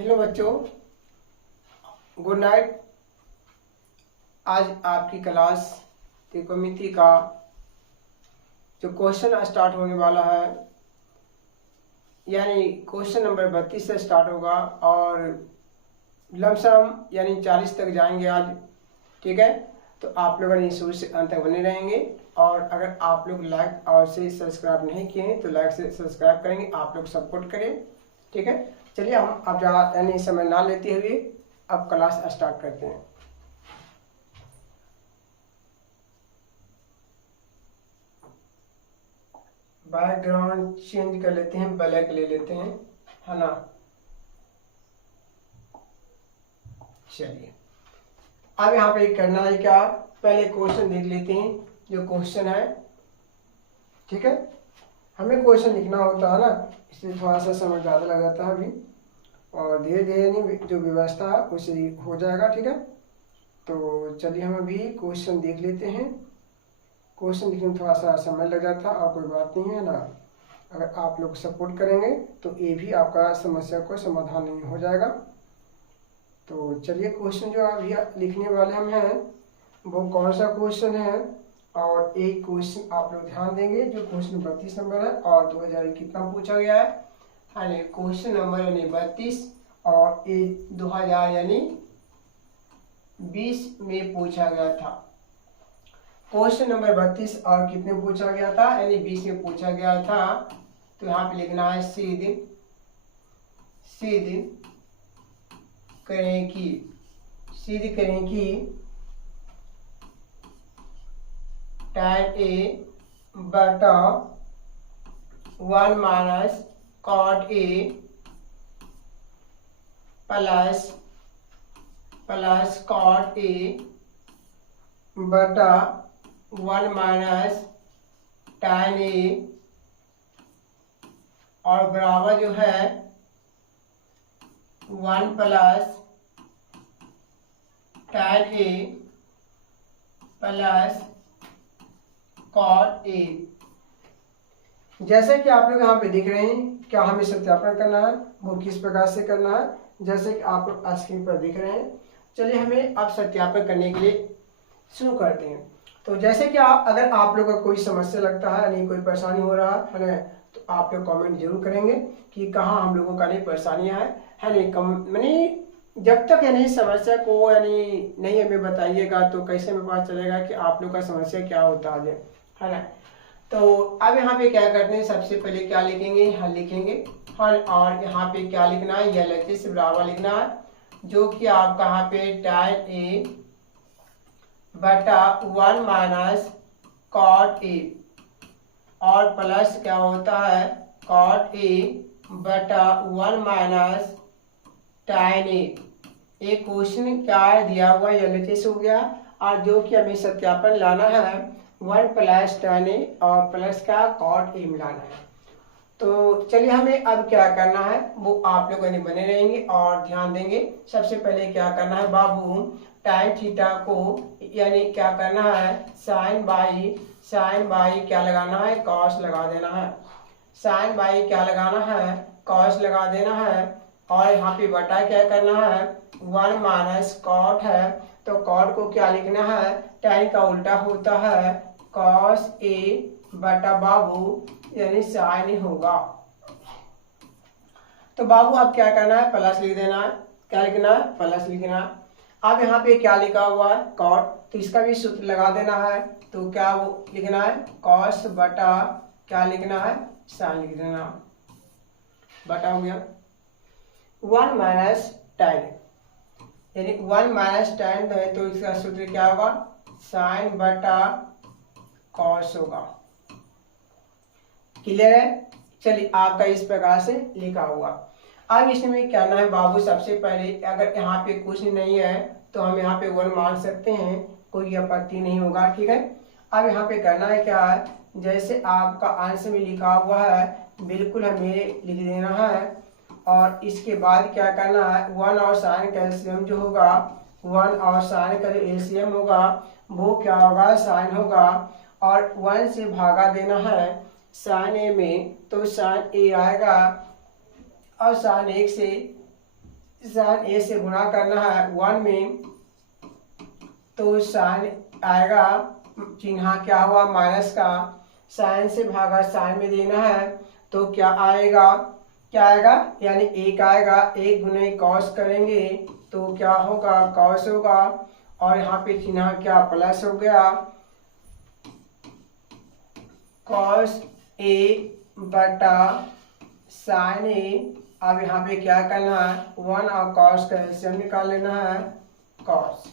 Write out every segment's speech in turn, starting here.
Hello बच्चों, good night. आज आपकी क्लास त्रिकोणमिति का जो क्वेश्चन स्टार्ट होने वाला है, यानी क्वेश्चन नंबर 32 से स्टार्ट होगा और लमसम यानी 40 तक जाएंगे आज। ठीक है, तो आप लोग शुरू से अंत तक बने रहेंगे। और अगर आप लोग लाइक और से सब्सक्राइब नहीं किए हैं तो लाइक से सब्सक्राइब करेंगे, आप लोग सपोर्ट करें। ठीक है, चलिए हम अब ज़्यादा यानी समय ना लेते हुए अब क्लास स्टार्ट करते हैं। बैकग्राउंड चेंज कर लेते हैं, ब्लैक ले लेते हैं, है ना। चलिए अब यहाँ पे करना है क्या, पहले क्वेश्चन देख लेते हैं जो क्वेश्चन है। ठीक है, हमें क्वेश्चन लिखना होता है ना, इसलिए थोड़ा सा समय ज़्यादा लग जाता है अभी, और धीरे धीरे नहीं जो व्यवस्था है उसे हो जाएगा। ठीक है, तो चलिए हम अभी क्वेश्चन देख लेते हैं। क्वेश्चन लिखने में थोड़ा सा समय लग जाता है और कोई बात नहीं है ना, अगर आप लोग सपोर्ट करेंगे तो ये भी आपका समस्या को समाधान नहीं हो जाएगा। तो चलिए क्वेश्चन जो अभी लिखने वाले हम हैं वो कौन सा क्वेश्चन है, और एक क्वेश्चन आप लोग ध्यान देंगे जो क्वेश्चन 32 नंबर है और 2000 कितना पूछा गया है, यानी क्वेश्चन नंबर यानी 32 और ये 2000 यानी 20 में पूछा गया था। क्वेश्चन नंबर 32 और कितने पूछा गया था, यानी 20 में पूछा गया था। तो यहाँ पे लिखना है सिद्ध करें कि tan A बटा 1 minus cot A plus cot A बटा 1 माइनस tan A और बराबर जो है 1 plus tan A plus cot A। जैसे कि आप लोग यहाँ पे देख रहे हैं, क्या हमें सत्यापन करना है वो किस प्रकार से करना है, जैसे कि आप लोग स्क्रीन पर देख रहे हैं। चलिए हमें अब सत्यापन करने के लिए शुरू करते हैं। तो जैसे कि अगर आप लोगों का कोई समस्या लगता है यानी कोई परेशानी हो रहा है ना, तो आप लोग कमेंट जरूर करेंगे कि कहाँ हम लोगों का नहीं परेशानियाँ है नहीं यानी जब तक यानी समस्या को यानी नहीं हमें बताइएगा तो कैसे हमें पता चलेगा कि आप लोग का समस्या क्या होता है ना। तो अब यहाँ पे क्या करते हैं, सबसे पहले क्या लिखेंगे, हल लिखेंगे हल, और यहाँ पे क्या लिखना है, यह LHS से बराबर लिखना है, जो कि आपका यहाँ पे tan A बटा 1 माइनस cot A और प्लस क्या होता है cot A बटा 1 माइनस tan A। एक क्वेश्चन क्या दिया हुआ LHS हो गया, और जो कि हमें सत्यापन लाना है 1 प्लस tan A और प्लस का cot A मिलाना है। तो चलिए हमें अब क्या करना है वो आप लोग बने रहेंगे और ध्यान देंगे। सबसे पहले क्या करना है बाबू, tan थीटा को यानी क्या करना है साइन बाई क्या लगाना है, cos लगा देना है। साइन बाई क्या लगाना है, cos लगा देना है, और यहाँ पे बटा क्या करना है 1 माइनस cot है, तो cot को क्या लिखना है, tan का उल्टा होता है cos A बटा बाबू यानी साइन होगा। तो बाबू अब क्या करना है, प्लस लिख देना है, क्या लिखना है प्लस लिखना है। अब यहाँ पे क्या लिखा हुआ है cot, तो इसका भी सूत्र लगा देना है, तो क्या वो लिखना है cos बटा क्या लिखना है साइन लिख देना, बटा हो गया 1 माइनस tan, यानी 1 माइनस tan है तो इसका सूत्र क्या होगा साइन बटा cos होगा। क्लियर है, चलिए आपका इस प्रकार से लिखा हुआ। अब इसमें क्या करना है बाबू, सबसे पहले अगर यहाँ पे कुछ नहीं है तो हम यहाँ पे 1 मान सकते हैं, कोई आपत्ति नहीं होगा। ठीक है, अब यहाँ पे करना है क्या है, जैसे आपका आंसर में लिखा हुआ है बिल्कुल हमें लिख देना है, और इसके बाद क्या करना है 1 और साइन का एलसीएम जो होगा 1 और साइन का एलसीएम होगा वो क्या होगा साइन होगा, और 1 से भागा देना है साइन ए में, तो साइन ए आएगा, और साइन 1 से साइन ए से गुना करना है 1 में, तो साइन आएगा, चिन्ह क्या हुआ माइनस का, साइन से भागा साइन में देना है, तो क्या आएगा, यानी 1 आएगा, 1 गुने कॉस करेंगे तो क्या होगा, कॉस होगा, और यहाँ पे चिन्ह क्या प्लस हो गया, कॉस ए बटा साइन ए। अब यहाँ पे क्या करना है, 1 और कॉस का एलसीएम निकाल लेना है, कॉस।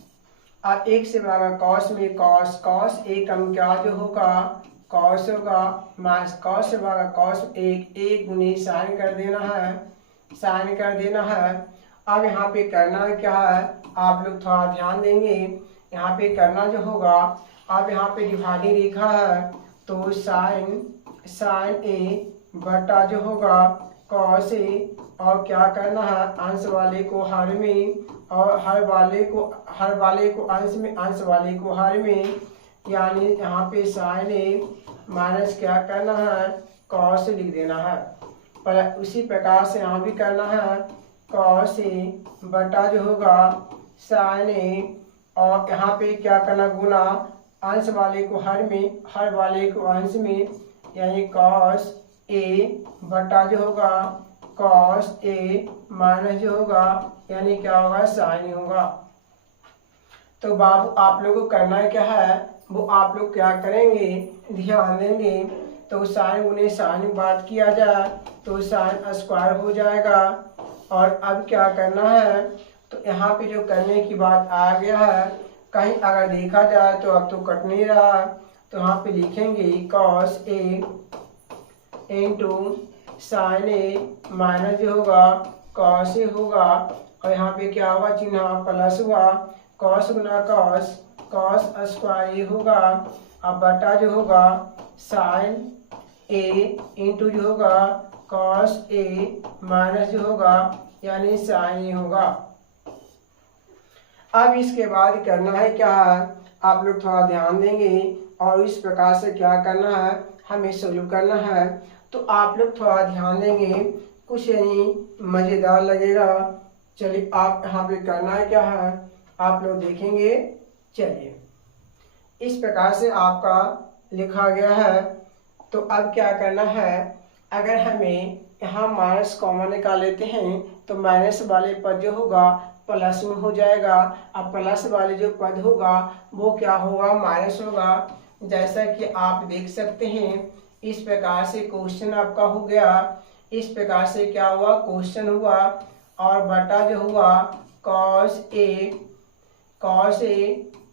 अब 1 से भागा कॉस में, कॉस ए कम क्या जो होगा, कॉस होगा, माइनस कॉस से भागा कॉस 1 गुनी साइन कर देना है। अब यहाँ पे करना क्या है, आप लोग थोड़ा ध्यान देंगे, यहाँ पे करना जो होगा, अब यहाँ पे डिवाइडिंग रेखा है, तो साइन ए बटा जो होगा कॉस ए, और क्या करना है, अंश वाले को हर में, और हर वाले को अंश में, अंश वाले को हर में, यानी यहाँ पे साइन ए माइनस क्या करना है, कॉस लिख देना है। पर उसी प्रकार से यहाँ भी करना है, कॉस ए बटा जो होगा साइन ए, और यहाँ पे क्या करना, गुना अंश वाले को हर में, हर वाले को अंश में, यानी कॉस ए बटा जो होगा कॉस ए माइनस जो होगा, यानी क्या होगा, साइन होगा। तो बाबू आप लोगों को करना क्या है, वो आप लोग क्या करेंगे, ध्यान देंगे, तो साइन गुने साइन बात किया जाए तो साइन स्क्वायर हो जाएगा। और अब क्या करना है, तो यहाँ पे जो करने की बात आ गया है, कहीं अगर देखा जाए तो अब तो कट नहीं रहा, तो यहाँ पे लिखेंगे cos A into sign A minus जो होगा कॉस ए होगा, और यहाँ पे क्या होगा, चिन्ह प्लस हुआ, कॉस गुना कॉस, कॉस स्क्वायर ए होगा, अब बटा जो होगा साइन ए इंटू जो होगा कॉस ए माइनस जो होगा, यानी साइन ए होगा। अब इसके बाद करना है क्या है, आप लोग थोड़ा ध्यान देंगे, और इस प्रकार से क्या करना है, हमें सॉल्व करना है। तो आप लोग थोड़ा ध्यान देंगे, कुछ यानी मज़ेदार लगेगा। चलिए आप यहाँ पे करना है क्या है, आप लोग देखेंगे। चलिए इस प्रकार से आपका लिखा गया है। तो अब क्या करना है, अगर हमें यहाँ माइनस कॉमन निकाल लेते हैं तो माइनस वाले पद जो होगा प्लस में हो जाएगा, अब प्लस वाले जो पद होगा वो क्या होगा, माइनस होगा। जैसा कि आप देख सकते हैं, इस प्रकार से क्वेश्चन आपका हो गया, इस प्रकार से क्या हुआ, क्वेश्चन हुआ, और बटा जो हुआ कॉस ए,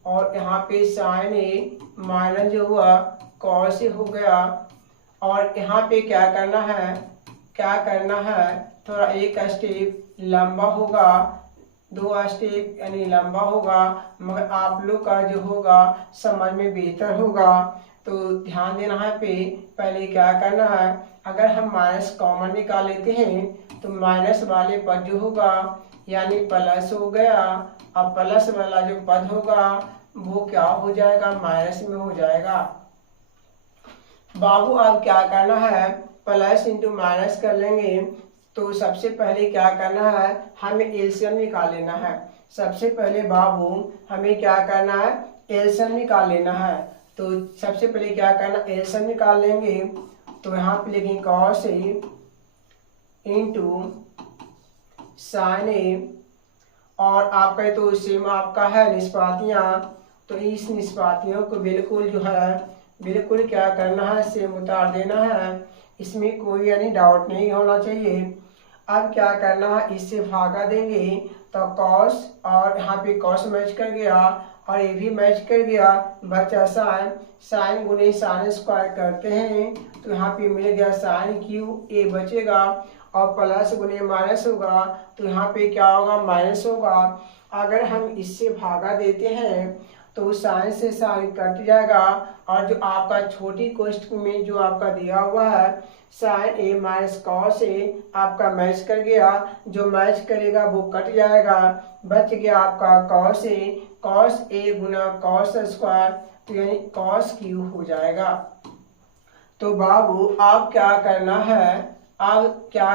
और यहाँ पे साइन ए माइनस जो हुआ कॉस ए हो गया। और यहाँ पे क्या करना है, थोड़ा एक स्टेप लंबा होगा, 2 स्टेप यानी लंबा होगा, मगर आप लोग का जो होगा समझ में बेहतर होगा। तो ध्यान देना है पे, पहले क्या करना है, अगर हम माइनस कॉमन निकाल लेते हैं तो माइनस वाले पद जो होगा यानी प्लस हो गया, अब प्लस वाला जो पद होगा वो क्या हो जाएगा, माइनस में हो जाएगा। बाबू अब क्या करना है, प्लस इंटू माइनस कर लेंगे। तो सबसे पहले क्या करना है, हमें एलसीएम निकाल लेना है। सबसे पहले बाबू हमें क्या करना है, एलसीएम निकाल लेना है। तो सबसे पहले क्या करना, एलसीएम निकाल लेंगे। तो यहाँ पे लिखेंगे कॉस ए इंटू साइन ए, और आपका तो सेम आपका है निष्पातियाँ, तो इस निष्पातियों को बिल्कुल जो है बिल्कुल क्या करना है, सेम उतार देना है, इसमें कोई यानी डाउट नहीं होना चाहिए। अब क्या करना है, इससे भागा देंगे तो कॉस, और यहाँ पे कॉस मैच कर गया और ये भी मैच कर गया, बचा साइन, साइन गुने साइन स्क्वायर करते हैं तो यहाँ पे मिल गया साइन क्यू ए बचेगा, और प्लस गुने माइनस होगा तो यहाँ पे क्या होगा, माइनस होगा। अगर हम इससे भागा देते हैं तो साइन से साइन कट जाएगा, और जो आपका छोटी क्वेश्चन में जो आपका दिया हुआ है sign A minus cos A आपका मैच कर गया, जो मैच करेगा वो कट जाएगा, बच गया आपका cos A Guna cos square, तो यानी कॉस क्यू हो जाएगा। तो बाबू अब क्या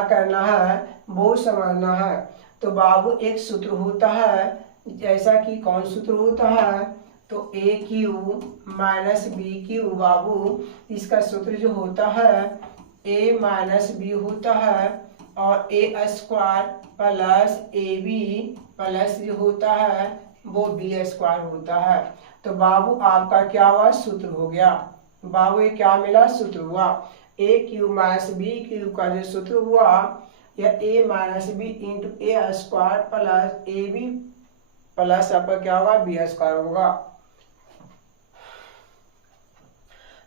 करना है, वो समझना है। तो बाबू एक सूत्र होता है, जैसा कि कौन सूत्र होता है, तो ए क्यू माइनस बी क्यू बाबू, इसका सूत्र जो होता है ए माइनस बी होता है और a square plus a b plus जो होता है वो बी स्क्वायर होता है। तो बाबू आपका क्या हुआ, सूत्र हो गया। बाबू ये क्या मिला, सूत्र हुआ। A cube minus b cube का जो सूत्र हुआ या a minus b into a square plus a b plus आपका क्या होगा, बी स्क्वायर होगा।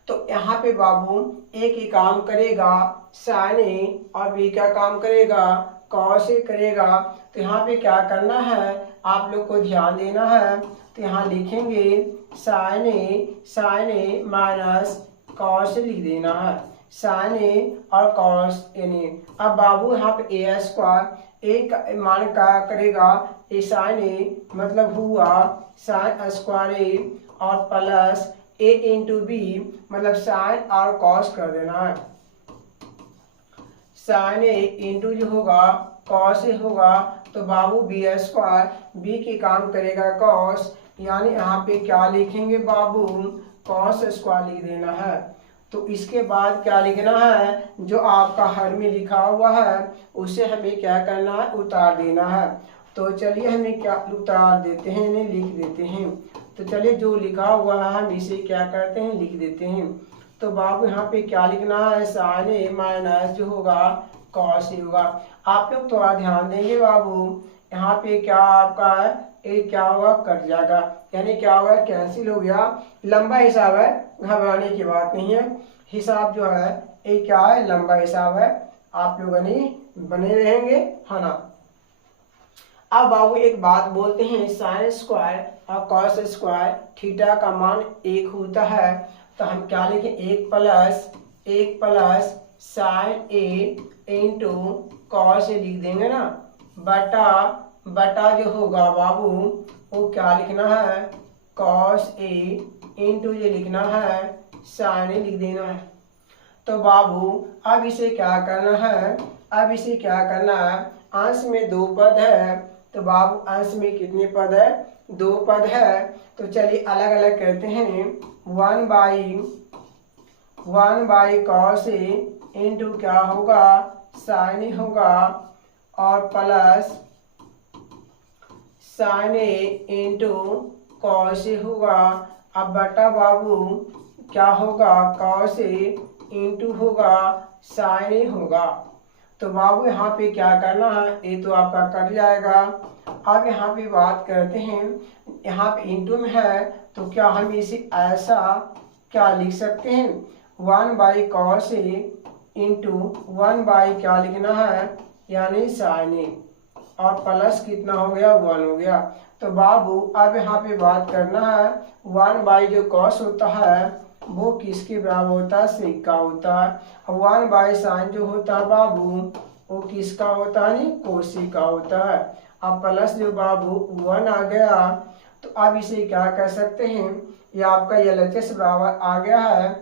तो यहाँ पे बाबू ए की काम करेगा साइन ए और बी का काम करेगा कॉस ए करेगा। तो यहाँ पे क्या करना है, आप लोग को ध्यान देना है। तो यहाँ लिखेंगे साइन ए माइनस कॉस लिख देना है, साइन ए और कॉस ए। अब बाबू यहाँ पे ए स्क्वायर ए का मान क्या करेगा, ए साइन ए मतलब हुआ साइन स्क्वायर ए और प्लस ए इंटू बी मतलब साइन और कॉस कर देना है। साइन ए इंटू जो होगा कॉस ए होगा। तो बाबू बी स्क्वायर बी की काम करेगा कॉस, यानी यहाँ पे क्या लिखेंगे बाबू, कॉस स्क्वायर लिख देना है। तो इसके बाद क्या लिखना है, जो आपका हर में लिखा हुआ है उसे हमें क्या करना है, उतार देना है। तो चलिए हमें क्या उतार देते हैं, इन्हें लिख देते हैं। तो चलिए जो लिखा हुआ है हम इसे क्या करते हैं, लिख देते हैं। तो बाबू यहाँ पे क्या लिखना है, साइन ए माइनस जो होगा कॉस ए होगा। आप लोग थोड़ा ध्यान देंगे बाबू, यहाँ पे क्या आपका है, ए क्या होगा, कट जाएगा, यानी क्या होगा, कैंसिल हो गया। लंबा हिसाब है, घबराने की बात नहीं है। हिसाब जो है ए क्या है, लंबा हिसाब है, आप लोग बने रहेंगे, है ना। अब बाबू एक बात बोलते हैं, साइन स्क्वायर और कॉस स्क्वायर थीटा का मान एक होता है। तो हम क्या लिखें, एक plus sign A into cos A लिख देंगे ना, बटा जो होगा बाबू वो क्या लिखना है, कॉस ए इंटू ये लिखना है साइन ए लिख देना है। तो बाबू अब इसे क्या करना है, अंश में दो पद है। तो बाबू अंश में कितने पद है, दो पद है। तो चलिए अलग अलग करते हैं, one by cos A into क्या होगा, साइन ए होगा और plus sign A into cos A होगा। अब बटा बाबू क्या होगा, कॉस ए इंटू होगा साइन ए होगा। तो बाबू यहाँ पे क्या करना है, ये तो आपका कट जाएगा। अब यहाँ पे बात करते हैं, यहाँ पे इंटू में है तो क्या हम इसे ऐसा क्या लिख सकते हैं, one by cos A into one by क्या लिखना है, यानी साइन ए और प्लस कितना हो गया, वन हो गया। तो बाबू अब यहाँ पे बात करना है, वन बाई जो कॉस होता है वो किसके बराबर होता है, सेक का होता है। वन बाई साइन जो होता है बाबू वो किसका होता है, कोसेक का होता है। अब प्लस जो बाबू वन आ गया। तो अब इसे क्या कर सकते हैं, ये आपका LHS बराबर आ गया है।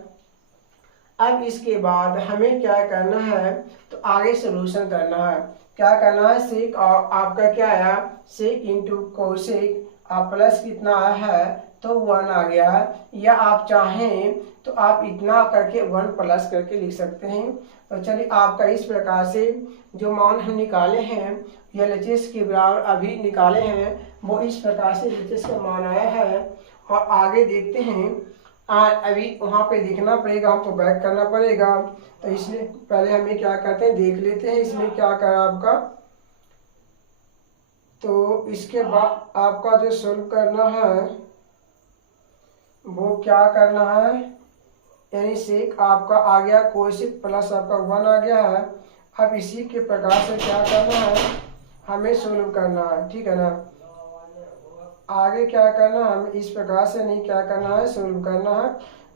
अब इसके बाद हमें क्या करना है, तो आगे सोल्यूशन करना है। क्या करना है, सेक और आपका क्या आया, सेक इंटू कोसेक, आप प्लस कितना है तो वन आ गया है। या आप चाहें तो आप इतना करके वन प्लस करके लिख सकते हैं। तो चलिए आपका इस प्रकार से जो मान हम निकाले हैं LHS के बराबर अभी निकाले हैं, वो इस प्रकार से LHS का मान आया है। और आगे देखते हैं, अभी वहाँ पे देखना पड़ेगा, हमको बैक करना पड़ेगा। तो इसलिए पहले हमें क्या करते हैं, देख लेते हैं इसमें क्या करा आपका। तो इसके बाद आपका जो सोल्व करना है वो क्या करना है, यानी सेक आपका आ गया कोसेक प्लस आपका वन आ गया है। अब इसी के प्रकार से क्या करना है, हमें सोल्व करना है, ठीक है ना। आगे क्या करना है, हमें इस प्रकार से नहीं क्या करना है, सोल्व करना है।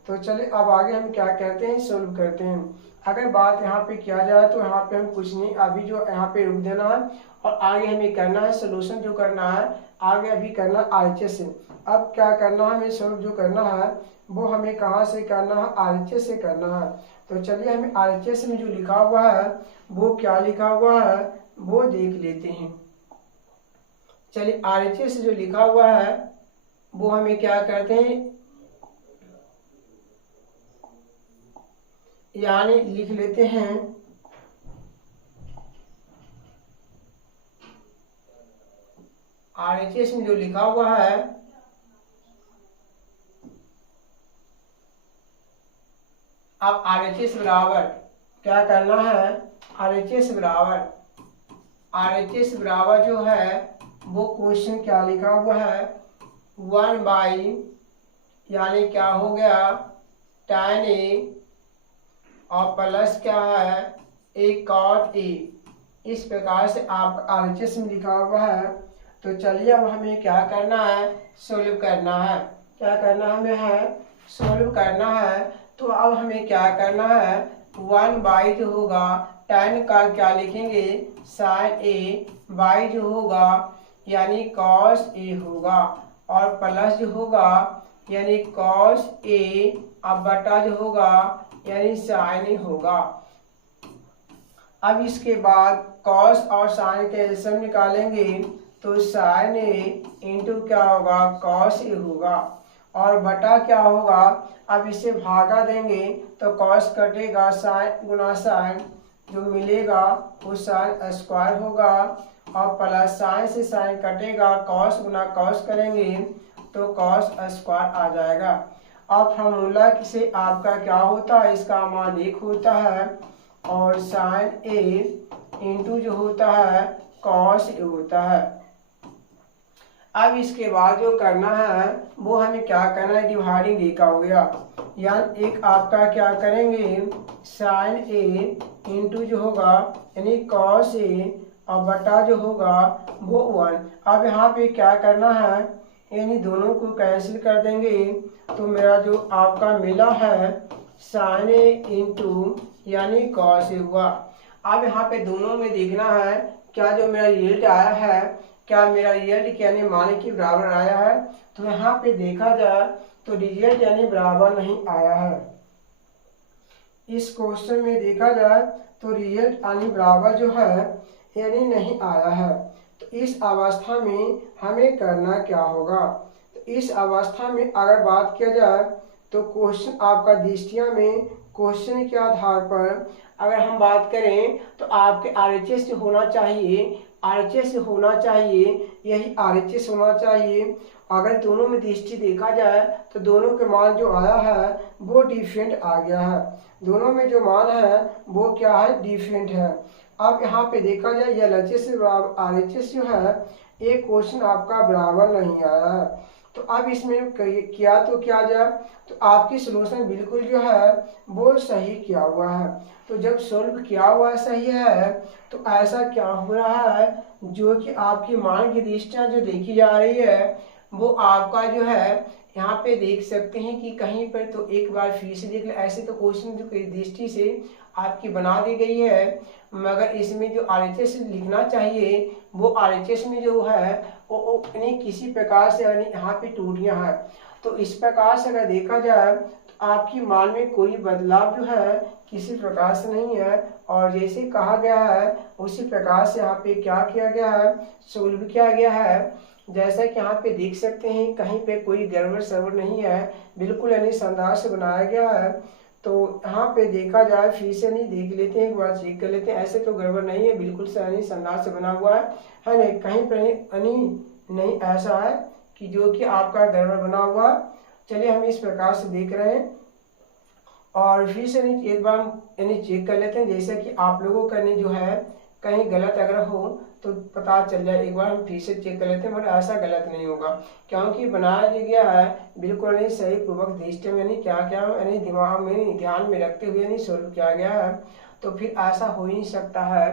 तो चलिए अब आगे हम क्या करते हैं, सोल्व करते हैं। अगर बात यहाँ पे किया जाए तो यहाँ पे हम कुछ नहीं, अभी जो यहाँ पे रुक देना है और आगे हमें करना है सोल्यूशन जो करना है, आगे अभी करना RHS से। अब क्या करना है, हमें सोल्व जो करना है वो हमें कहाँ से करना है, RHS से करना है। तो चलिए हमें RHS में जो लिखा हुआ है वो क्या लिखा हुआ है वो देख लेते हैं। चलिए RHS जो लिखा हुआ है वो हमें क्या करते हैं, यानी लिख लेते हैं RHS में जो लिखा हुआ है अब RHS बराबर क्या करना है, RHS बराबर जो है वो क्वेश्चन क्या लिखा हुआ है 1 बाई यानी क्या हो गया tan a और प्लस क्या है a cot a। इस प्रकार से आप RHS में लिखा हुआ है। तो चलिए अब हमें क्या करना है, सोल्व करना है। क्या करना हमें है, सोल्व करना है। तो अब हमें क्या करना है 1 बाई जो होगा tan का क्या लिखेंगे sin a बाई जो होगा यानी cos a होगा और प्लस जो होगा यानी cos a अब बटा जो होगा यानी sin a होगा। अब इसके बाद cos और sin के एलसीएम निकालेंगे तो sin a इंटू क्या होगा cos a होगा और बटा क्या होगा, अब इसे भागा देंगे तो cos कटेगा sin गुना sin जो मिलेगा वो sin स्क्वायर होगा और प्लस sin से sin कटेगा cos गुना cos करेंगे तो cos स्क्वायर आ जाएगा। अब फॉर्मूला से आपका क्या होता है, इसका मान 1 होता है और sin a इंटू जो होता है cos a होता है। अब इसके बाद जो करना है वो हमें क्या करना है, डिवाइडिंग देखा हो गया यानी एक आपका क्या करेंगे sin a इंटू जो होगा यानी cos a और बटा जो होगा वो 1। अब यहाँ पे क्या करना है यानी दोनों को कैंसिल कर देंगे तो मेरा जो आपका मिला है sin a इंटू यानी cos a हुआ। अब यहाँ पे दोनों में देखना है क्या जो मेरा रिजल्ट आया है, क्या मेरा रिजल्ट यानी मान के बराबर आया है। तो यहाँ पे देखा जाए तो रिजल्ट यानी बराबर नहीं आया है। इस क्वेश्चन में देखा जाए तो रिजल्ट यानी बराबर जो है यानी नहीं आया है। तो इस अवस्था में हमें करना क्या होगा, तो इस अवस्था में अगर बात किया जाए तो क्वेश्चन आपका दृष्टिया में क्वेश्चन के आधार पर अगर हम बात करें तो आपके RHS होना चाहिए, RHS होना चाहिए, यही RHS होना चाहिए। अगर दोनों में दृष्टि देखा जाए तो दोनों के मान जो आया है वो डिफरेंट आ गया है, दोनों में जो मान है वो क्या है डिफरेंट है। अब यहाँ पे देखा जाए LHS RHS जो है एक क्वेश्चन आपका बराबर नहीं आया है। तो अब इसमें किया तो क्या जाए, तो आपकी सोल्यूशन बिल्कुल जो है वो सही किया हुआ है। तो जब सोल्व किया हुआ सही है तो ऐसा क्या हो रहा है जो कि आपकी मान की दृष्टियाँ जो देखी जा रही है वो आपका जो है यहाँ पे देख सकते हैं कि कहीं पर तो एक बार फिर से देख ले। ऐसे तो क्वेश्चन जो दृष्टि से आपकी बना दी गई है मगर इसमें जो RHS लिखना चाहिए वो RHS में जो है वो यानी किसी प्रकार से यानी यहाँ पे टूटियाँ हैं। तो इस प्रकार से अगर देखा जाए तो आपकी मान में कोई बदलाव जो है किसी प्रकार से नहीं है और जैसे कहा गया है उसी प्रकार से यहाँ पे क्या किया गया है, सोल्व किया गया है। जैसा कि यहाँ पे देख सकते हैं कहीं पे कोई गड़बड़ सड़बड़ नहीं है, बिल्कुल यानी शानदार से बनाया गया है। तो यहाँ पे देखा जाए फिर से नहीं देख लेते हैं, एक बार चेक कर लेते हैं। ऐसे तो गड़बड़ नहीं है, बिल्कुल से यानी शानदार से बना हुआ है नहीं, कहीं पर नहीं ऐसा है कि जो कि आपका गड़बड़ बना हुआ। चलिए हम इस प्रकार से देख रहे हैं और फिर से नहीं एक बार यानी चेक कर लेते हैं जैसे कि आप लोगों का नहीं जो है कहीं गलत अगर हो तो पता चल जाए। एक बार हम फिर से चेक कर लेते हैं मगर ऐसा गलत नहीं होगा क्योंकि बनाया गया है बिल्कुल नहीं सही पूर्वक दृष्टि में नहीं क्या क्या यानी दिमाग में ध्यान में रखते हुए नहीं सोल्व किया गया है। तो फिर ऐसा हो ही नहीं सकता है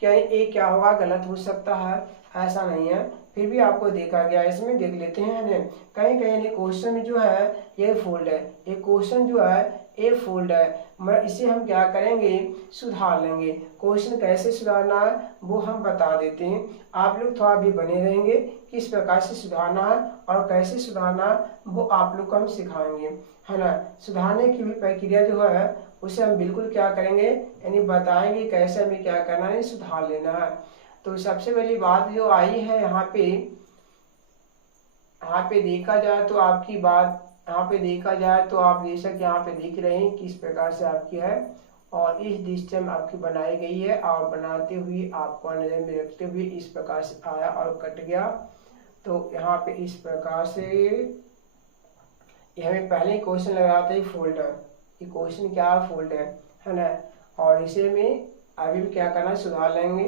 क्या एक क्या होगा गलत हो सकता है, ऐसा नहीं है। फिर भी आपको देखा गया इसमें देख लेते हैं कहीं कहीं क्वेश्चन में जो है ये फोल्ड है, ये क्वेश्चन जो है ए फोल्ड है मगर इसे हम क्या करेंगे सुधार लेंगे। क्वेश्चन कैसे सुधारना है वो हम बता देते हैं, आप लोग थोड़ा भी बने रहेंगे किस प्रकार से सुधारना है और कैसे सुधारना है वो आप लोग को हम सिखाएंगे, है ना। सुधारने की भी प्रक्रिया जो है उसे हम बिल्कुल क्या करेंगे यानी बताएंगे कैसे हमें क्या करना है सुधार लेना है। तो सबसे पहली बात जो आई है यहाँ पे देखा जाए तो आपकी बात यहाँ पे देखा जाए तो आप बेशक यहाँ पे देख रहे हैं किस प्रकार से आपकी है और इस डिस्टेंस आपकी बनाई गई है और बनाते हुए आपको नजर में रखते हुए इस प्रकार से आया और कट गया। तो यहाँ पे इस प्रकार से ये हमें पहले क्वेश्चन लग रहा था ये फोल्डर, ये क्वेश्चन क्या है फोल्डर है ना, और इसे में अभी भी क्या करना सुधार लेंगे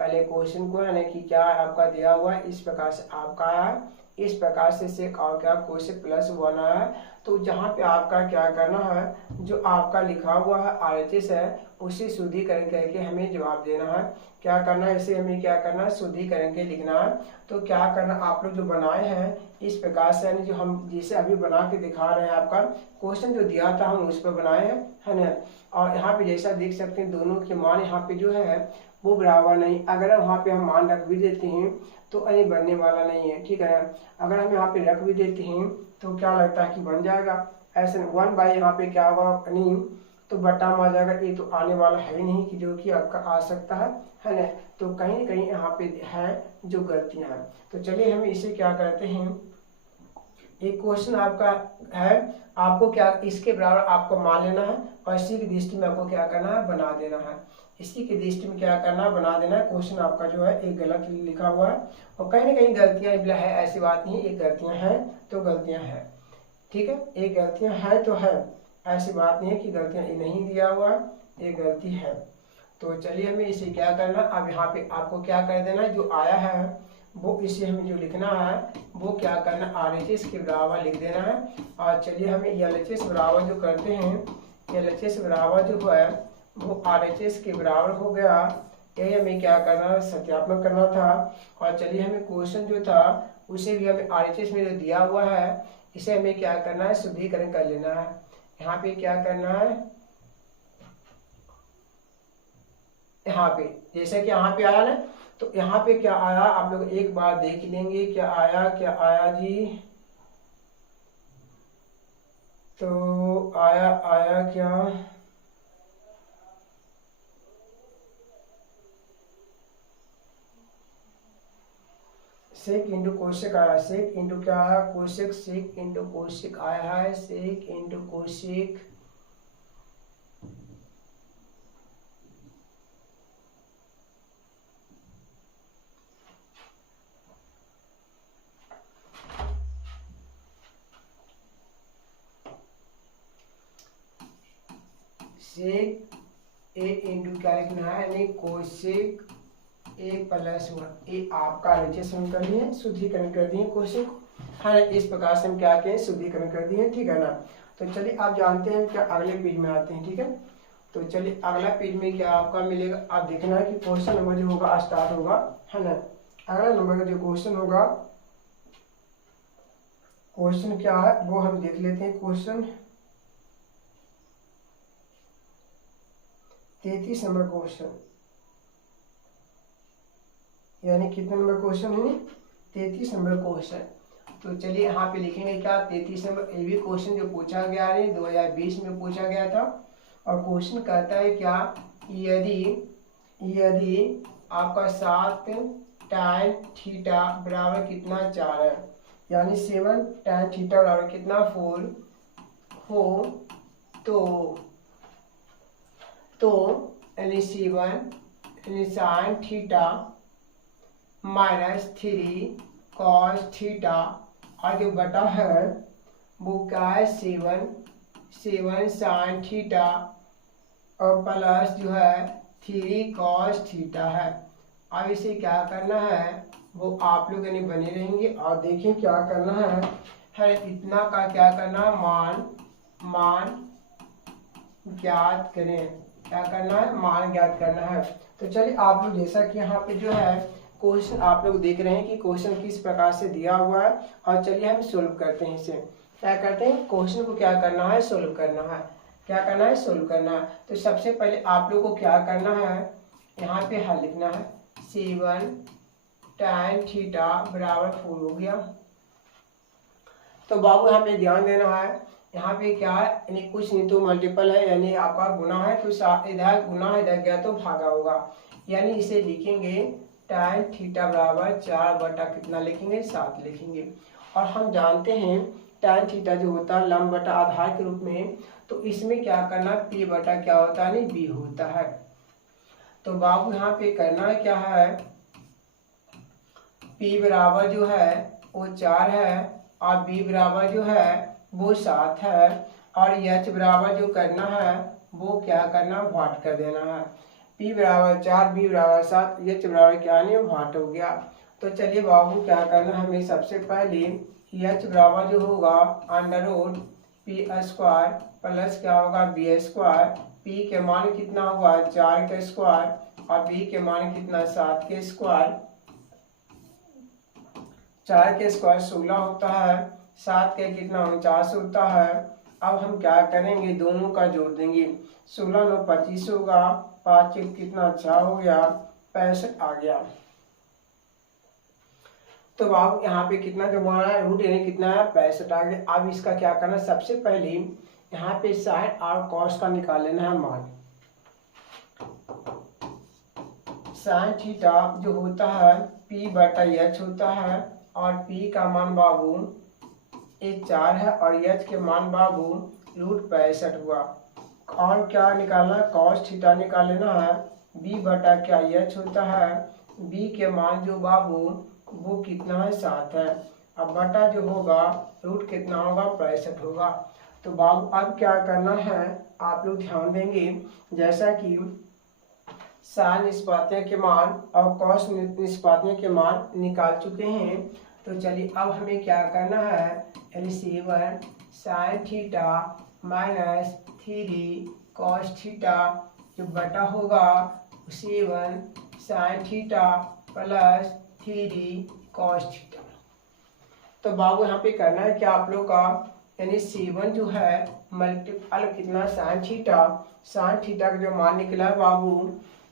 पहले क्वेश्चन को है ना कि क्या आपका दिया हुआ है इस प्रकार से आपका आया है, इस प्रकार से और क्या क्वेश्चन +1 आया है। तो जहाँ पे आपका क्या करना है जो आपका लिखा हुआ है RHS है उसे शुद्धिकरण करके हमें जवाब देना है। क्या करना है इसे हमें क्या करना है शुद्धिकरण के लिखना है। तो क्या करना आप लोग जो बनाए हैं इस प्रकार से यानी जो हम जिसे अभी बना के दिखा रहे हैं आपका क्वेश्चन जो दिया था हम उस पर बनाए हैं है ना। और यहाँ पे जैसा देख सकते हैं दोनों के मान यहाँ पे जो है वो बराबर नहीं, अगर वहाँ पे हम मान रख भी देते हैं तो अरे बनने वाला नहीं है, ठीक है। अगर हम यहाँ पे रख भी देते हैं तो क्या लगता है कि बन जाएगा ऐसे 1 बाई यहाँ पे क्या होगा नहीं तो बटा में आ जाएगा, ये तो आने वाला है ही नहीं कि जो कि आपका आ सकता है ना। तो कहीं न कहीं यहाँ पे है जो गलतियाँ हैं। तो चलिए हम इसे क्या करते हैं, एक क्वेश्चन आपका है आपको क्या इसके बराबर आपको मान लेना है और इसी की दृष्टि में आपको क्या करना है बना देना है, इसी की दृष्टि में क्या करना है बना देना है। क्वेश्चन आपका जो है एक गलत लिखा हुआ है और कहीं ना कहीं गलतियां है, ऐसी बात नहीं, एक गलतियां हैं तो गलतियां हैं, ठीक है, एक गलतियां है तो है, ऐसी बात नहीं है कि गलतियां नहीं दिया हुआ है, एक गलती है। तो चलिए हमें इसे क्या करना, अब यहाँ पे आपको क्या कर देना है जो आया है वो इसे हमें जो लिखना है वो क्या करना RHS के बराबर लिख देना है। और चलिए हमें LHS बराबर जो करते हैं LHS बराबर जो है वो RHS के बराबर हो गया, यही हमें क्या करना सत्यापन करना था। और चलिए हमें क्वेश्चन जो था उसे भी हमें RHS में जो दिया हुआ है इसे हमें क्या करना है शुद्धिकरण कर लेना है। यहाँ पे क्या करना है, यहाँ पे जैसे कि यहाँ पे आया ना तो यहाँ पे क्या आया आप लोग एक बार देख लेंगे क्या आया जी। तो आया क्या सेक इंटू कोशिक आया, सेक इंटू क्या आया कोशिक, सेक इंटू कोशिक आया है, सेक इंटू कोशिक सेक ए इंटू क्या लिखना है यानी कोशिक A+1, ये आपका नीचे समीकरण है शुद्धिकरण कर दिए क्वेश्चन को, हाँ इस प्रकार से हम क्या किए शुद्धिकरण कर दिए, ठीक है ना। तो चलिए आप जानते हैं क्या अगले पेज में आते हैं, ठीक है। तो चलिए अगला पेज में क्या आपका मिलेगा, आप देखना है कि क्वेश्चन नंबर जो होगा स्टार्ट होगा है ना। अगला नंबर का जो क्वेश्चन होगा क्वेश्चन क्या है वो हम देख लेते हैं। क्वेश्चन 33 नंबर क्वेश्चन यानी कितने नंबर क्वेश्चन है 33 नंबर क्वेश्चन। तो चलिए यहाँ पे लिखेंगे क्या 33 नंबर, ये भी क्वेश्चन जो पूछा गया है 2020 में पूछा गया था। और क्वेश्चन कहता है क्या यदि आपका 7 tan थीटा बराबर कितना 4 है, यानी 7 tan थीटा बराबर कितना 4 हो तो यानी 7 साइन थीटा -3 cos थीटा और जो बटा है वो क्या है 7 साइन थीटा और प्लस जो है 3 cos थीटा है। अब इसे क्या करना है वो आप लोग यानी बने रहेंगे और देखिए क्या करना है इतना का क्या करना मान ज्ञात करें, क्या करना है मान ज्ञात करना है। तो चलिए आप लोग जैसा कि यहाँ पे जो है क्वेश्चन आप लोग देख रहे हैं कि क्वेश्चन किस प्रकार से दिया हुआ है और चलिए हम सोल्व करते हैं इसे। क्या करते हैं क्वेश्चन को क्या करना है सोल्व करना है, क्या करना है सोल्व करना है। तो सबसे पहले आप लोग को क्या करना है यहाँ पे हल लिखना है 7 tan थीटा बराबर 4 हो गया। तो बाबू यहाँ पे ध्यान देना है यहाँ पे क्या है यानी कुछ नहीं तो मल्टीपल है यानी आपका गुना है तो इधर गुना है इधर गया तो भागा होगा, यानी इसे लिखेंगे tan थीटा बराबर 4 बटा कितना लिखेंगे 7 लिखेंगे। और हम जानते हैं tan थीटा जो होता है लंब बटा आधार के रूप में, तो इसमें क्या करना p बटा क्या होता है b होता है। तो बाबू यहाँ पे करना क्या है, p बराबर जो है वो 4 है और b बराबर जो है वो 7 है और h बराबर जो करना है वो क्या करना भाट कर देना है। p बराबर 4 b बराबर 7 h बराबर क्या नहीं भाट हो गया। तो चलिए बाबू क्या करना हमें, सबसे पहले h बराबर जो होगा under root P square plus क्या होगा बी स्क्वायर, p के मान कितना होगा 4 के स्क्वायर और b के मान कितना 7 के स्क्वायर। 4 के स्क्वायर 16 होता है, 7 के कितना 49 होता है। अब हम क्या करेंगे दोनों का जोड़ देंगे, 16 9 25 होगा, 5 एक कितना 6 हो गया 65 आ गया। तो अब यहाँ पे कितना जो हमारा है रूट यानी कितना है 65 आ गया। अब इसका क्या करना, सबसे पहले यहाँ पे साइन और कॉस का निकाल लेना है मान। साइन थीटा जो होता है p बटा h होता है और p का मान बाबू 4 है और h के मान बाबू रूट 65 हुआ। और क्या निकालना है, कॉस थीटा निकाल लेना है, b बटा क्या h होता है, b के मान जो बाबू वो कितना है 7 है। अब बटा जो होगा रूट कितना होगा 65 होगा। तो बाबू अब क्या करना है आप लोग ध्यान देंगे, जैसा कि साइन निष्पात्य के मान और कॉस निष्पात्य के मान निकाल चुके हैं। तो चलिए अब हमें क्या करना है, L7 sign theta minus 3 cos theta जो बटा होगा 7 sign theta plus 3 cos theta. तो बाबू यहाँ पे करना है क्या आप लोग का, यानी 7 जो है मल्टीपल कितना साइन थीटा का जो मान निकला है बाबू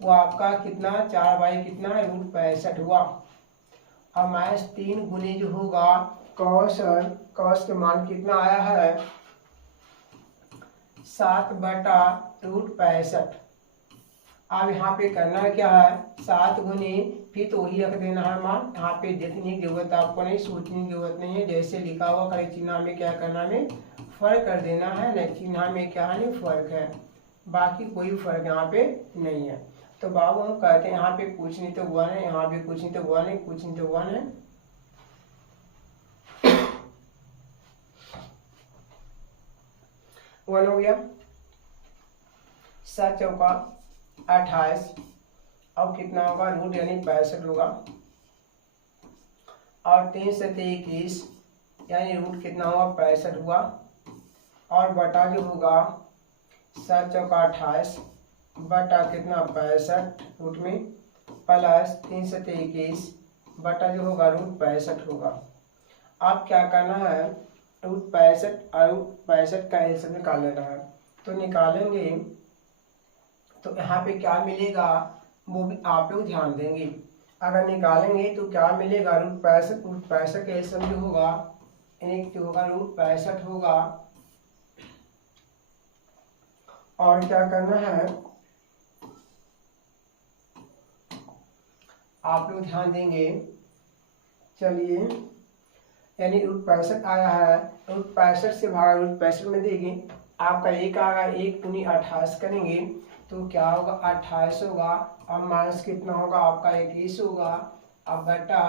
वो आपका कितना 4 बाई कितना रूट 65 हुआ। और माइनस 3 गुने जो होगा कॉस के मान कितना आया है 7 बटा रूट 65। अब यहाँ पे करना क्या है 7 गुने फिर तो वही रख देना है मान, यहाँ पे देखने की जरूरत आपको नहीं, सोचने की जरूरत नहीं है। जैसे लिखा हुआ कहीं चिन्ह में क्या करना है फर्क कर देना है, नहीं चिन्ह में क्या है फर्क है, बाकी कोई फर्क यहाँ पे नहीं है। तो बाबू हम कहते हैं यहाँ पे कुछ नहीं तो 1 है, यहाँ पे कुछ नहीं तो 1 है, कुछ नहीं तो 1 है। 1 हो गया, 7 चौका 28 और कितना होगा रूट यानी 65 होगा और 3 से 21 यानी रूट कितना हुआ 65 हुआ और बटा जो होगा 7 चौका 28 बटा कितना 65 रूट में प्लस 3 से 21 बटा जो होगा रूट 65 होगा। अब क्या करना है रूट 65 और रूट 65 का एलसीएम निकाल लेना है। तो निकालेंगे तो यहाँ पे क्या मिलेगा वो भी आप लोग ध्यान देंगे। अगर निकालेंगे तो क्या मिलेगा रूट 65 का एलसीएम जो होगा एक जो होगा रूट 65 होगा। और क्या करना है आप लोग ध्यान देंगे, चलिए यानी रूट 65 आया है, रूट 65 से भागा रूट 65 में देंगे आपका एक आएगा, 1 दूनी 28 करेंगे तो क्या होगा 28 होगा और माइनस कितना होगा आपका 21 होगा। अब बटा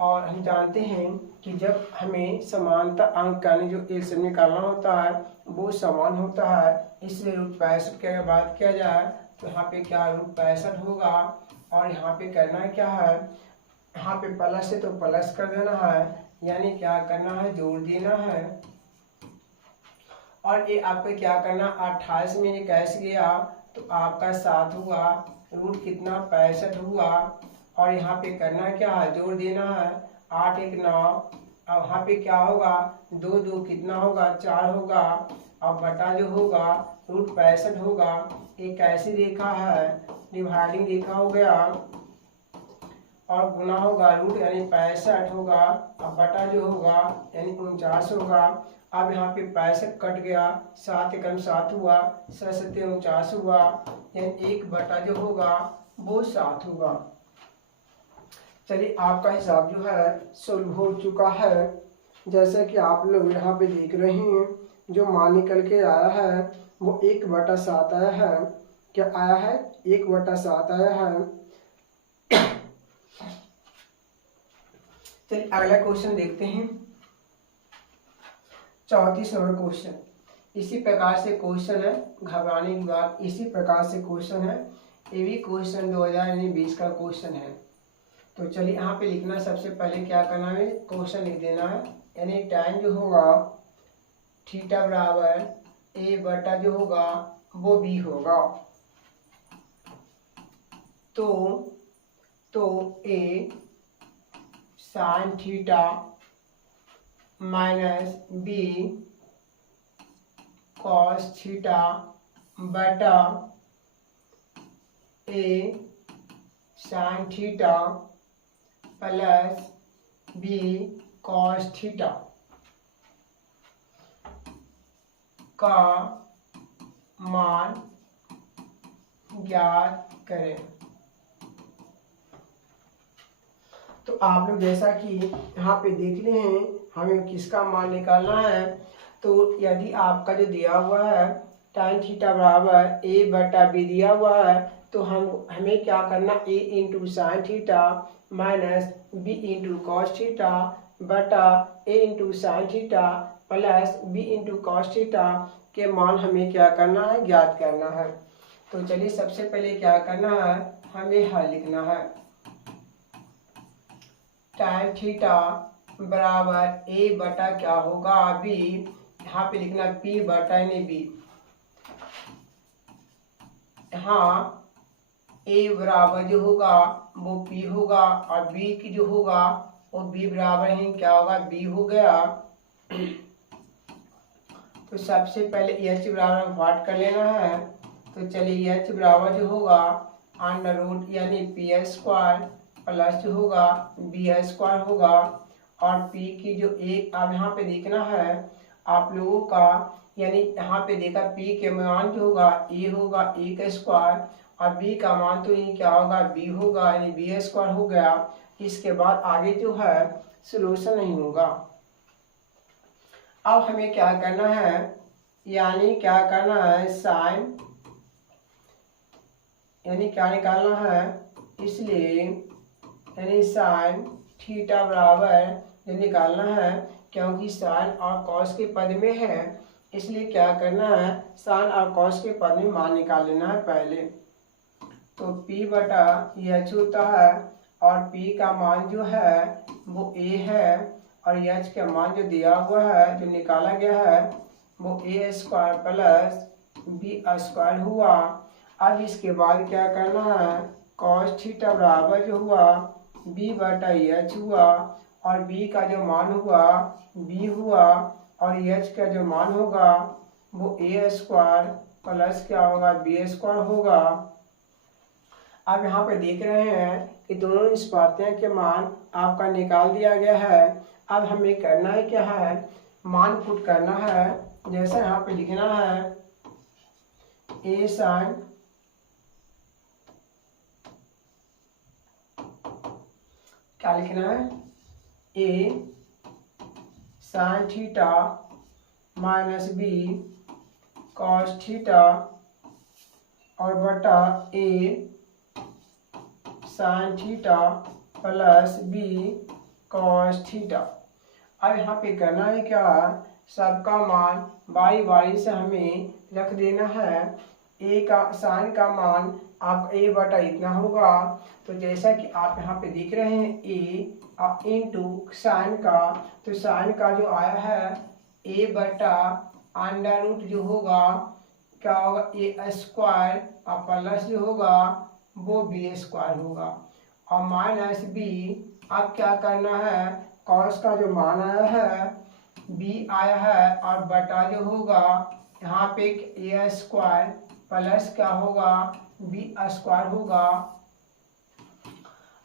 और हम जानते हैं कि जब हमें समानता अंक यानी जो एलसीएम निकालना होता है वो समान होता है, इसलिए रूट 65 के बाद किया जाए तो यहाँ पे क्या रूट 65 होगा। और यहाँ पे करना है क्या है, यहाँ पे प्लस है तो प्लस कर देना है, यानी क्या करना है जोड़ देना है। और ये आपको क्या करना 28 में ये कैसे गया तो आपका 7 हुआ, रूट कितना 65 हुआ और यहाँ पे करना क्या है जोड़ देना है 8 1 9 अब यहाँ पे क्या होगा 2 2 कितना होगा 4 होगा। अब बटा जो होगा रूट 65 होगा, एक ऐसी रेखा है डिवाइडिंग रेखा हो गया और गुना होगा रूट यानी 65 होगा। अब बटा जो होगा यानी 49 होगा। अब यहाँ पे 65 कट गया, 7 एकम 7 हुआ, 7 सत्ते 49 हुआ, यानी 1 बटा जो होगा वो 7 होगा। चलिए आपका हिसाब जो है सोल्व हो चुका है। जैसे कि आप लोग यहाँ पे देख रहे हैं, जो मान निकल के आया है वो 1/7 आया है। क्या आया है? 1/7 आया है। चलिए अगला क्वेश्चन देखते हैं, 34 नंबर क्वेश्चन। इसी प्रकार से क्वेश्चन है, घबराने की बात, इसी प्रकार से क्वेश्चन है। ये भी क्वेश्चन 2020 का क्वेश्चन है। तो चलिए यहाँ पे लिखना, सबसे पहले क्या करना है, क्वेश्चन लिख देना है। यानी टाइम जो होगा थीटा बराबर ए बटा जो होगा वो बी होगा। तो a sine theta minus b cos theta बटा a sine theta plus b cos theta का मान ज्ञात करें। तो आप लोग जैसा कि यहाँ पे देख रहे हैं, हमें किसका मान निकालना है। तो यदि आपका जो दिया हुआ है tan थीटा बराबर ए बटा बी दिया हुआ है, तो हमें क्या करना, a into sine theta minus b into cos theta बटा a into sine theta plus b into cos theta के मान हमें क्या करना है, ज्ञात करना है। तो चलिए सबसे पहले क्या करना है, हमें हल लिखना है। tan थीटा बराबर ए बटा क्या होगा, बी। यहाँ पे लिखना पी बटा यानी बी। यहाँ ए बराबर जो होगा वो पी होगा और बी की जो होगा वो बी बराबर ही क्या होगा, बी हो गया। तो सबसे पहले एच बराबर वाट कर लेना है। तो चलिए एच बराबर जो होगा अंडर रूट यानी पी स्क्वायर प्लस जो होगा बी स्क्वायर होगा। और पी की जो एक अब यहाँ पे देखना है आप लोगों का, यानी यहाँ पे देखा पी के मान जो होगा ए होगा ए का स्क्वायर और बी का मान तो ये क्या होगा, बी होगा, यानी बी स्क्वायर हो गया। इसके बाद आगे जो है सॉल्यूशन नहीं होगा। अब हमें क्या करना है, यानी क्या करना है, साइन यानी क्या निकालना है, इसलिए यानी साइन थीटा बराबर जो निकालना है, क्योंकि साइन और कॉस के पद में है, इसलिए क्या करना है, साइन और कॉस के पद में मान निकाल लेना है पहले। तो p बटा एच होता है और p का मान जो है वो a है और h का मान जो दिया हुआ है, जो निकाला गया है वो a square plus b square हुआ। अब इसके बाद क्या करना है, कॉस थीटा बराबर जो हुआ b बटा एच हुआ और b का जो मान हुआ b हुआ और h का जो मान होगा वो a स्क्वायर प्लस क्या होगा, b स्क्वायर होगा। अब यहाँ पे देख रहे हैं कि दोनों निष्पाद्य के मान आपका निकाल दिया गया है। अब हमें करना है क्या है, मान पुट करना है। जैसा यहाँ पे लिखना है a साइन क्या लिखना है, a sign theta minus b cos theta और बटा a sign theta plus b cos theta. अब यहाँ पे करना है क्या, सबका मान बारी बारी से हमें रख देना है। a का साइन का मान आपका a बटा इतना होगा। तो जैसा कि आप यहाँ पे देख रहे हैं a इंटू साइन का, तो साइन का जो आया है a बटा अंडर रूट जो होगा क्या होगा, a स्क्वायर और प्लस जो होगा वो b स्क्वायर होगा और माइनस b। अब क्या करना है, कॉस का जो मान आया है b आया है और बटा जो होगा यहाँ पे a स्क्वायर प्लस क्या होगा, b स्क्वायर होगा।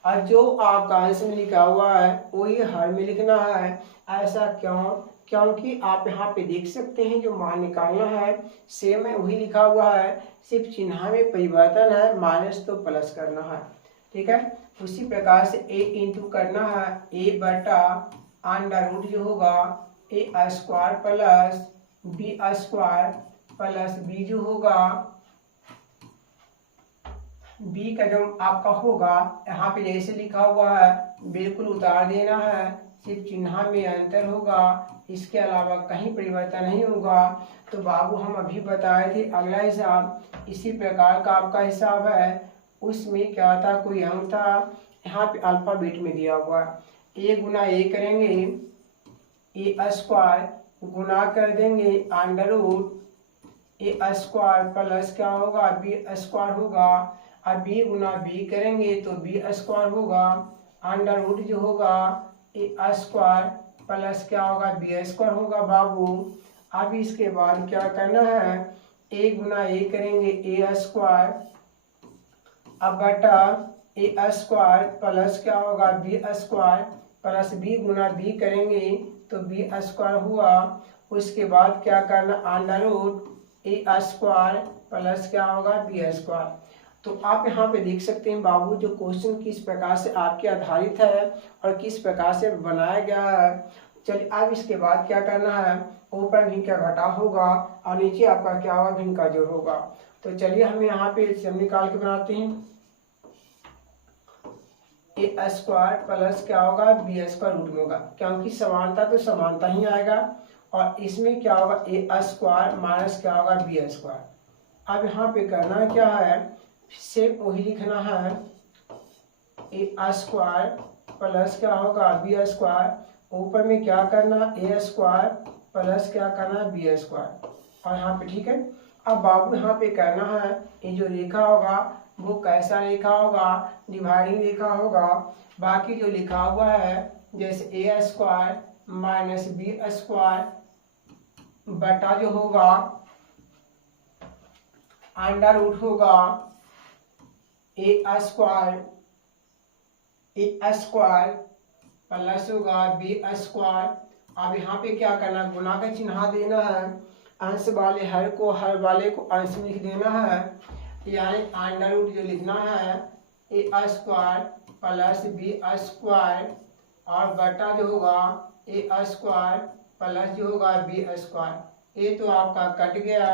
और जो आपका आंसर में लिखा हुआ है वही हर में लिखना है। ऐसा क्यों, क्योंकि आप यहाँ पे देख सकते हैं जो मान निकालना है सेम है, वही लिखा हुआ है, सिर्फ चिन्ह में परिवर्तन है, माइनस तो प्लस करना है। ठीक है, उसी प्रकार से a इंटू करना है a बटा अंडर रूट जो होगा a square plus b square plus b जो होगा b का जो आपका होगा यहाँ पे जैसे लिखा हुआ है बिल्कुल उतार देना है, सिर्फ चिन्ह में अंतर होगा, इसके अलावा कहीं परिवर्तन नहीं होगा। तो बाबू हम अभी बताए थे अगला हिसाब इसी प्रकार का आपका हिसाब है, उसमें क्या था कोई अंक था, यहाँ पे अल्फाबेट में दिया हुआ है। a गुना a करेंगे a स्क्वायर गुना कर देंगे under root a square plus क्या होगा b स्क्वायर होगा, अब b गुना b करेंगे तो b स्क्वायर होगा अंडर रूट जो होगा a स्क्वायर प्लस क्या होगा b स्क्वायर होगा बाबू। अब इसके बाद क्या करना है a गुना a करेंगे a स्क्वायर अब बटा a स्क्वायर प्लस क्या होगा b स्क्वायर प्लस b गुना b करेंगे तो b स्क्वायर हुआ। उसके बाद क्या करना under root a square plus क्या होगा b स्क्वायर। तो आप यहाँ पे देख सकते हैं बाबू जो क्वेश्चन किस प्रकार से आपके आधारित है और किस प्रकार से बनाया गया है। चलिए अब इसके बाद क्या करना है ऊपर भिन्न का घटाव होगा और नीचे आपका क्या होगा भिन्न का जोड़ होगा। तो चलिए हम यहाँ पे सब निकाल के बनाते हैं a स्क्वायर प्लस क्या होगा b स्क्वायर रूट में होगा, क्योंकि समानता तो समानता ही आएगा और इसमें क्या होगा a स्क्वायर माइनस क्या होगा b स्क्वायर। अब यहाँ पे करना क्या है सेम वही लिखना है a स्क्वायर प्लस क्या होगा b स्क्वायर, ऊपर में क्या करना a स्क्वायर प्लस क्या करना b स्क्वायर और यहाँ पे ठीक है। अब बाबू यहाँ पे करना है ये जो रेखा होगा वो कैसा रेखा होगा डिवाइडिंग रेखा होगा। बाकी जो लिखा हुआ है जैसे a square minus b square बटा जो होगा अंडर रूट होगा a स्क्वायर प्लस होगा b स्क्वायर। अब यहाँ पे क्या करना गुना का चिन्ह देना है, अंश वाले हर वाले को अंश में लिख देना है, यानी अंडर रूट जो लिखना है a square plus b square और बटा जो होगा a स्क्वायर प्लस जो होगा b स्क्वायर। ये तो आपका कट गया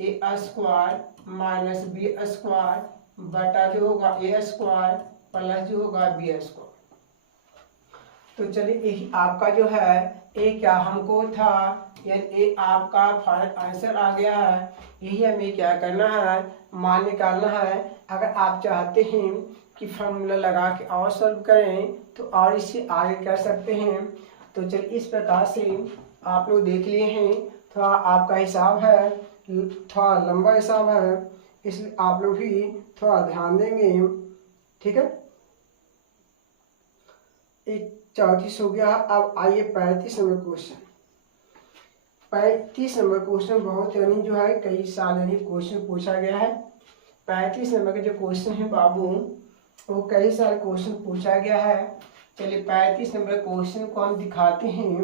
a square minus b square बटा जो होगा a स्क्वायर प्लस जो होगा b स्क्वायर। तो चलिए यही आपका जो है ए क्या हमको था यानी ए आपका फाइनल आंसर आ गया है। यही हमें क्या करना है मान निकालना है। अगर आप चाहते हैं कि फॉर्मूला लगा के और सॉल्व करें तो और इससे आगे कर सकते हैं। तो चलिए इस प्रकार से आप लोग देख लिए हैं, थोड़ा आपका हिसाब है थोड़ा लंबा हिसाब है, इसलिए आप लोग भी थोड़ा ध्यान देंगे, ठीक है। 34 हो गया। अब आइए 35 नंबर क्वेश्चन। 35 नंबर क्वेश्चन बहुत यानी जो है कई साल यानी क्वेश्चन पूछा गया है। 35 नंबर के जो क्वेश्चन है बाबू वो कई सारे क्वेश्चन पूछा गया है। चलिए 35 नंबर क्वेश्चन को हम दिखाते हैं।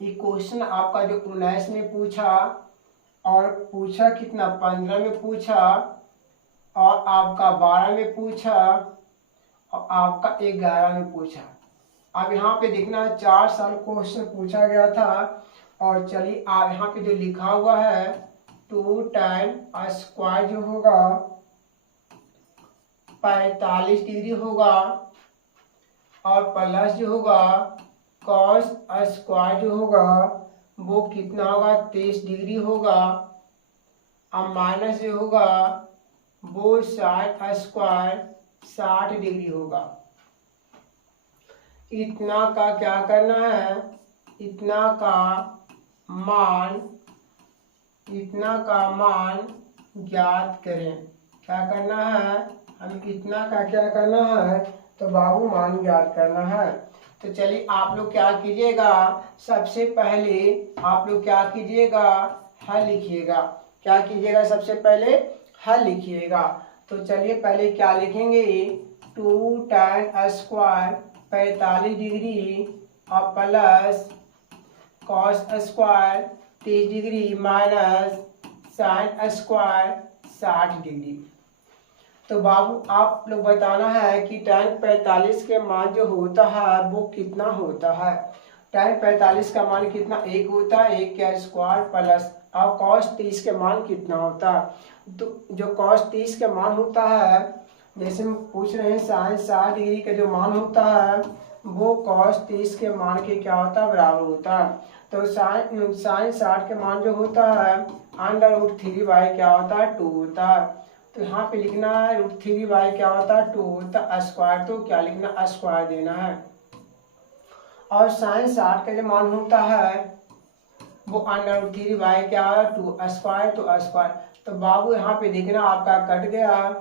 ये क्वेश्चन आपका जो 19 में पूछा और पूछा कितना 15 में पूछा और आपका 12 में पूछा और आपका 11 में पूछा। अब यहाँ पे देखना 4 साल क्वेश्चन पूछा गया था। और चलिए आप यहाँ पे जो लिखा हुआ है 2 टाइम स्क्वायर जो होगा 45 डिग्री होगा और प्लस जो होगा कॉस स्क्वायर जो होगा वो कितना होगा 23 डिग्री होगा और माइनस जो होगा वो 60 स्क्वायर 60 डिग्री होगा। इतना का क्या करना है इतना का मान ज्ञात करें। क्या करना है हम इतना का क्या करना है तो बाबू मान ज्ञात करना है। तो चलिए आप लोग क्या कीजिएगा सबसे पहले आप लोग क्या कीजिएगा हल लिखिएगा। क्या कीजिएगा सबसे पहले हल लिखिएगा। तो चलिए पहले क्या लिखेंगे 2 tan स्क्वायर 45 डिग्री और plus cos square 30 degree minus sine square 60 degree. तो बाबू आप लोग बताना है कि tan 45 के मान जो होता है वो कितना होता है। tan 45 का मान कितना, 1 होता है, 1 का स्क्वायर प्लस, और cos 30 के मान कितना होता है। तो जो cos 30 का मान होता है, जैसे हम पूछ रहे हैं sin 60 डिग्री का जो मान होता है वो cos 30 के मान के क्या होता है, बराबर होता है। तो sin 60 के मान जो होता है √3 क्या होता है, 2 होता है। तो यहाँ पे लिखना है √3 क्या होता है, 2 होता है, स्क्वायर तो क्या लिखना, स्क्वायर देना है। और sin 60 का जो मान होता है वो √3 क्या है, 2 स्क्वायर तो स्क्वायर। तो बाबू यहाँ पे देखना आपका कट गया।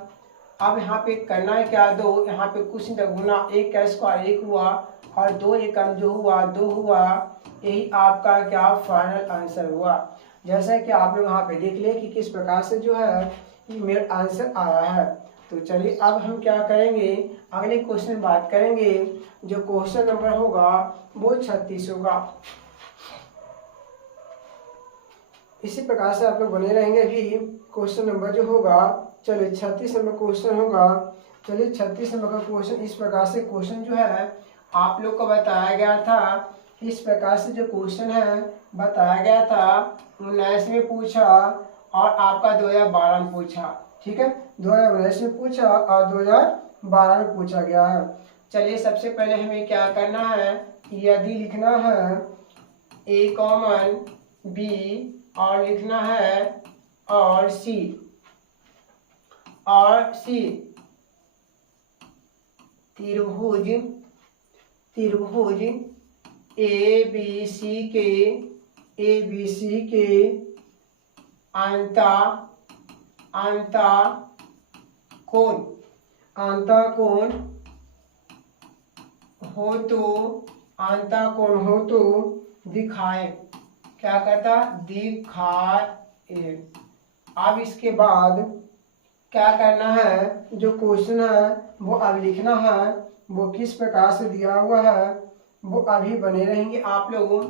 अब यहाँ पे करना है क्या, दो, यहाँ पे कुछ नहीं गुना, 1 का स्क्वायर 1 हुआ और 2 एकम जो हुआ 2 हुआ। यही आपका क्या फाइनल आंसर हुआ। जैसा कि आप लोग यहाँ पे देख ले कि किस प्रकार से जो है ये मेरा आंसर आया है। तो चलिए अब हम क्या करेंगे, अगले क्वेश्चन बात करेंगे। जो क्वेश्चन नंबर होगा वो 36 होगा। इसी प्रकार से आप लोग बने रहेंगे कि क्वेश्चन नंबर जो होगा, चलिए 36 नंबर क्वेश्चन होगा। चलिए 36 नंबर का क्वेश्चन इस प्रकार से क्वेश्चन जो है आप लोग को बताया गया था। इस प्रकार से जो क्वेश्चन है बताया गया था, 19 में पूछा और आपका 2012 में पूछा। ठीक है, 2019 में पूछा और 2012 में पूछा गया है। चलिए सबसे पहले हमें क्या करना है, यदि लिखना है A कॉमन B और लिखना है और C त्रिभुज ABC के अंतःकोण हो तो दिखाए। क्या कहता, दिखाए। अब इसके बाद क्या करना है, जो क्वेश्चन है वो अब लिखना है, वो किस प्रकार से दिया हुआ है वो अभी बने रहेंगे आप लोगों।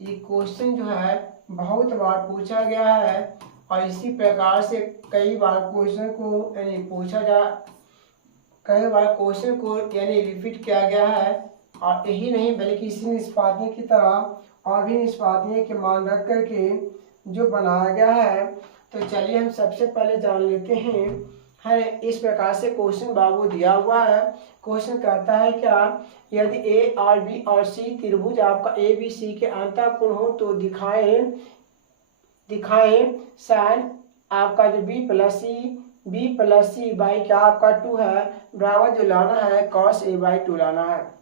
ये क्वेश्चन जो है बहुत बार पूछा गया है और इसी प्रकार से कई बार क्वेश्चन को यानी पूछा जा, कई बार क्वेश्चन को यानी रिपीट किया गया है। और यही नहीं बल्कि इसी निष्पादनीय की तरह और भी निष्पादनीय के मान रख करके जो बनाया गया है। तो चलिए हम सबसे पहले जान लेते हैं। है इस प्रकार से क्वेश्चन बाबू दिया हुआ है। क्वेश्चन कहता है क्या, यदि A और B और C त्रिभुज आपका ABC के अंतःकोण हो तो दिखाएं साइन आपका जो B प्लस C बाई क्या आपका 2 है, बराबर जो लाना है cos A/2 लाना है।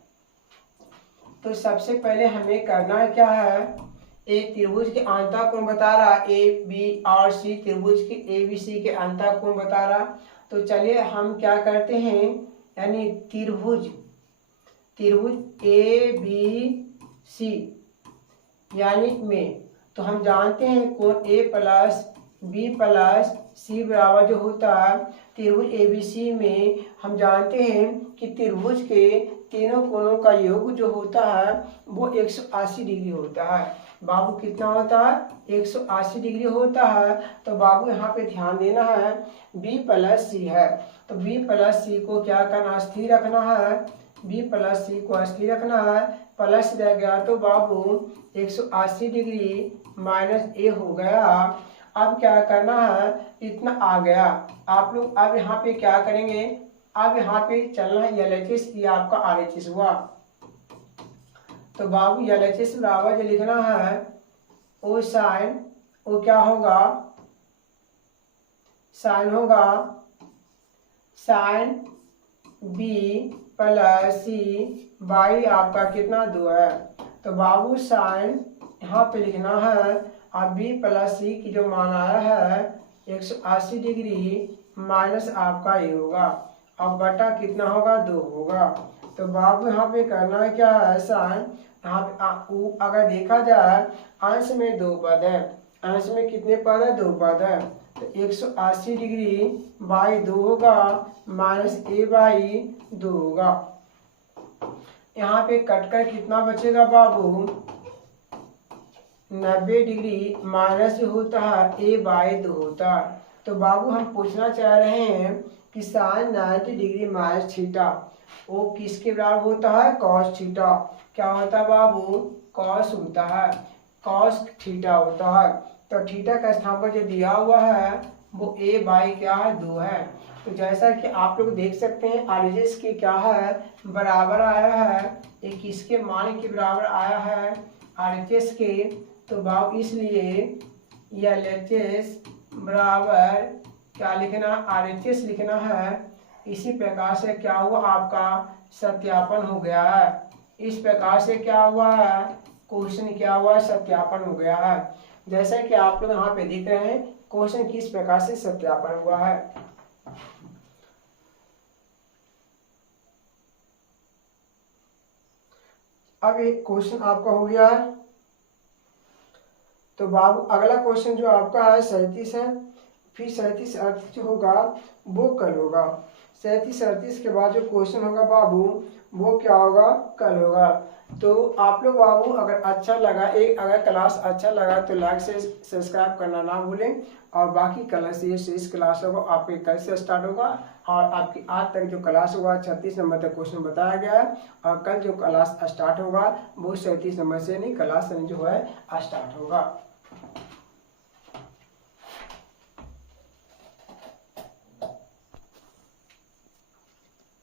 तो सबसे पहले हमें करना है क्या है, एक त्रिभुज के अंतःकोण बता रहा, AB और C त्रिभुज के ABC के अंतःकोण बता रहा। तो चलिए हम क्या करते हैं, यानी त्रिभुज ABC यानी में, तो हम जानते हैं कोण A plus B plus C बराबर जो होता है त्रिभुज ABC में, हम जानते हैं कि त्रिभुज के तीनों कोणों का योग जो होता है वो 180 डिग्री होता है। बाबू कितना होता है, 180 डिग्री होता है। तो बाबू यहाँ पे ध्यान देना है B प्लस C है, तो B प्लस C को क्या करना, स्थिर रखना है। B प्लस C को स्थिर रखना है, प्लस रह गया तो बाबू 180 डिग्री माइनस A हो गया। अब क्या करना है, इतना आ गया। आप लोग अब यहाँ पे क्या करेंगे, अब यहाँ पे चलना है LHS, ये आपका RHS हुआ। तो बाबू LHS बराबर जो लिखना है वो साइन, वो क्या होगा, साइन होगा sine B plus C by आपका कितना 2 है। तो बाबू साइन यहाँ पे लिखना है और B प्लस C की जो मान आया है 180 डिग्री माइनस आपका ये होगा, अब बटा कितना होगा 2 होगा। तो बाबू यहाँ पे करना है क्या है, साइन यहाँ पे अगर देखा जाए अंश में 2 पद है, अंश में कितने पद है, 2 पद है। तो 180 डिग्री बाई 2 होगा माइनस A/2 होगा। यहाँ पे कटकर कितना बचेगा बाबू, 90 डिग्री माइनस होता है A/2 होता है। तो बाबू हम पूछना चाह रहे हैं कि साइन 90 डिग्री माइनस थीटा वो किसके बराबर होता है, कॉस थीटा। क्या होता है बाबू, कॉस होता है, कॉस थीटा होता है। तो थीटा का स्थान जो दिया हुआ है वो a बाई क्या है, 2 है। तो जैसा कि आप लोग देख सकते हैं RHS के क्या है, बराबर आया है, ये किसके मान के बराबर आया है, RHS के। तो बाबू इसलिए LHS बराबर क्या लिखना, RHS लिखना है। इसी प्रकार से क्या हुआ, आपका सत्यापन हो गया है। इस प्रकार से क्या हुआ है, क्वेश्चन क्या हुआ, सत्यापन हो गया है। जैसा कि आप लोग यहाँ पे देख रहे हैं क्वेश्चन किस प्रकार से सत्यापन हुआ है। अब एक क्वेश्चन आपका हो गया है। तो बाबू अगला क्वेश्चन जो आपका है 37 है, फिर 37 38 जो होगा वो कल होगा। 37 38 के बाद जो क्वेश्चन होगा बाबू वो क्या होगा, कल होगा। तो आप लोग बाबू अगर अच्छा लगा, अगर क्लास अच्छा लगा तो लाइक से सब्सक्राइब करना ना भूलें। और बाकी क्लास ये इस क्लास होगा आपके कल से स्टार्ट होगा। और आपकी आज तक जो क्लास हुआ 36 नंबर तक क्वेश्चन बताया गया है। और कल जो क्लास स्टार्ट होगा वो 37 नंबर से नहीं, क्लास जो है स्टार्ट होगा।